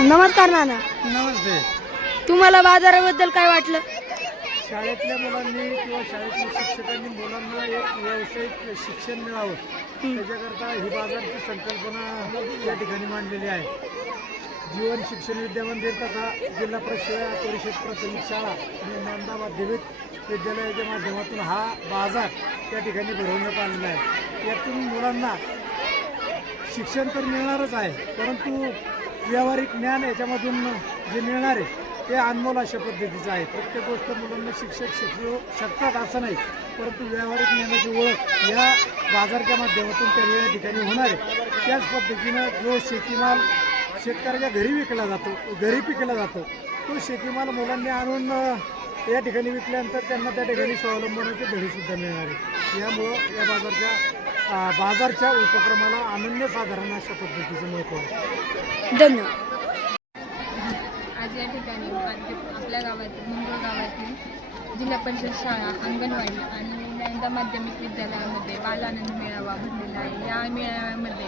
नमस्कार नाना. नमस्ते. तुम्हाला बाजाराबद्दल काय वाटलं? शाळेतल्या मुलांनी किंवा शाळेतल्या शिक्षकांनी मुलांना एक व्यावसायिक शिक्षण मिळावं त्याच्याकरता ही बाजारची संकल्पना या ठिकाणी मांडलेली आहे. जीवन शिक्षण विद्या मंदिर तथा जिल्हा परिषद प्राथमिक शाळा आणि नांदा माध्यमिक विद्यालयाच्या माध्यमातून हा बाजार त्या ठिकाणी भरवण्यात आलेला आहे. यातून मुलांना शिक्षण तर मिळणारच आहे, परंतु व्यावहारिक ज्ञान याच्यामधून जे मिळणार आहे ते अनमोल अशा पद्धतीचं आहे. प्रत्येक गोष्ट मुलांना शिक्षक शिकवू शकतात असं नाही, परंतु व्यावहारिक ज्ञानाची ओळख या बाजारच्या माध्यमातून त्या या ठिकाणी होणार आहे. त्याच पद्धतीनं जो शेतीमाल शेतकऱ्याच्या घरी विकला जातो, घरी पिकला जातो, तो शेतीमाल मुलांनी आणून या ठिकाणी विकल्यानंतर त्यांना त्या ठिकाणी स्वावलंबनाचे धडेसुद्धा मिळणार आहे. यामुळं या बाजारच्या उपक्रमाला अनन्यसाधारण अशा पद्धतीचं महत्त्व आहे. धन्यवाद. आज या ठिकाणी आपल्या गावातील मुंबई गावातील जिल्हा परिषद शाळा, अंगणवाडी आणि नांदा माध्यमिक विद्यालयामध्ये बालानंद मेळावा भरलेला आहे. या मेळाव्यामध्ये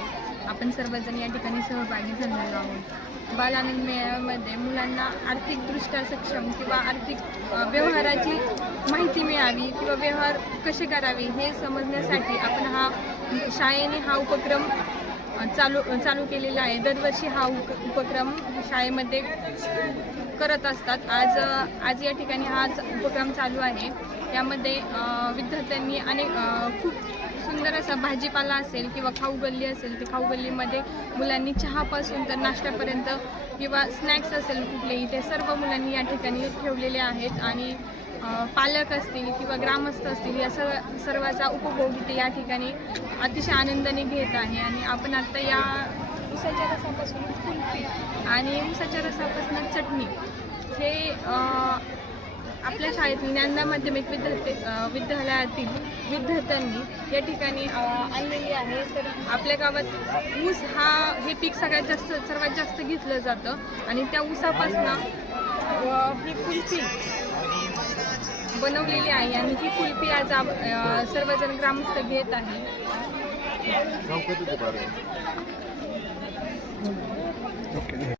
आपण सर्वजण या ठिकाणी सहभागी झालेलो आहोत. बालानंद मेळाव्यामध्ये मुलांना आर्थिकदृष्ट्या सक्षम किंवा आर्थिक व्यवहाराची माहिती मिळावी किंवा व्यवहार कसे करावे हे समजण्यासाठी आपण शाळेने हा उपक्रम चालू केलेला आहे. दरवर्षी हा उपक्रम शाळेमध्ये करत असतात. आज या ठिकाणी हा उपक्रम चालू आहे. यामध्ये विद्यार्थ्यांनी खूप सुंदर असा भाजीपाला असेल किंवा खाऊ गल्ली असेल, ते खाऊ गल्लीमध्ये मुलांनी चहापासून तर नाश्त्यापर्यंत किंवा स्नॅक्स असेल कुठलेही, ते सर्व मुलांनी या ठिकाणी ठेवलेले आहेत. आणि पालक असतील किंवा ग्रामस्थ असतील या सर्वाचा उपभोग इथे या ठिकाणी अतिशय आनंदाने घेत आहे. आणि आपण आता या उसाच्या रसापासून कुल्फी आणि उसाच्या रसापासून चटणी हे आपल्या शाळेतील नांदा माध्यमिक विद्यालयातील विद्यार्थ्यांनी या ठिकाणी आणलेली आहे. तर आपल्या गावात ऊस हे पीक सर्वात जास्त घेतलं जातं आणि त्या ऊसापासून ही कुल्फी बनवलेली आहे आणि ही कुल्फी आज सर्वजण ग्रामस्थ घेत आहे.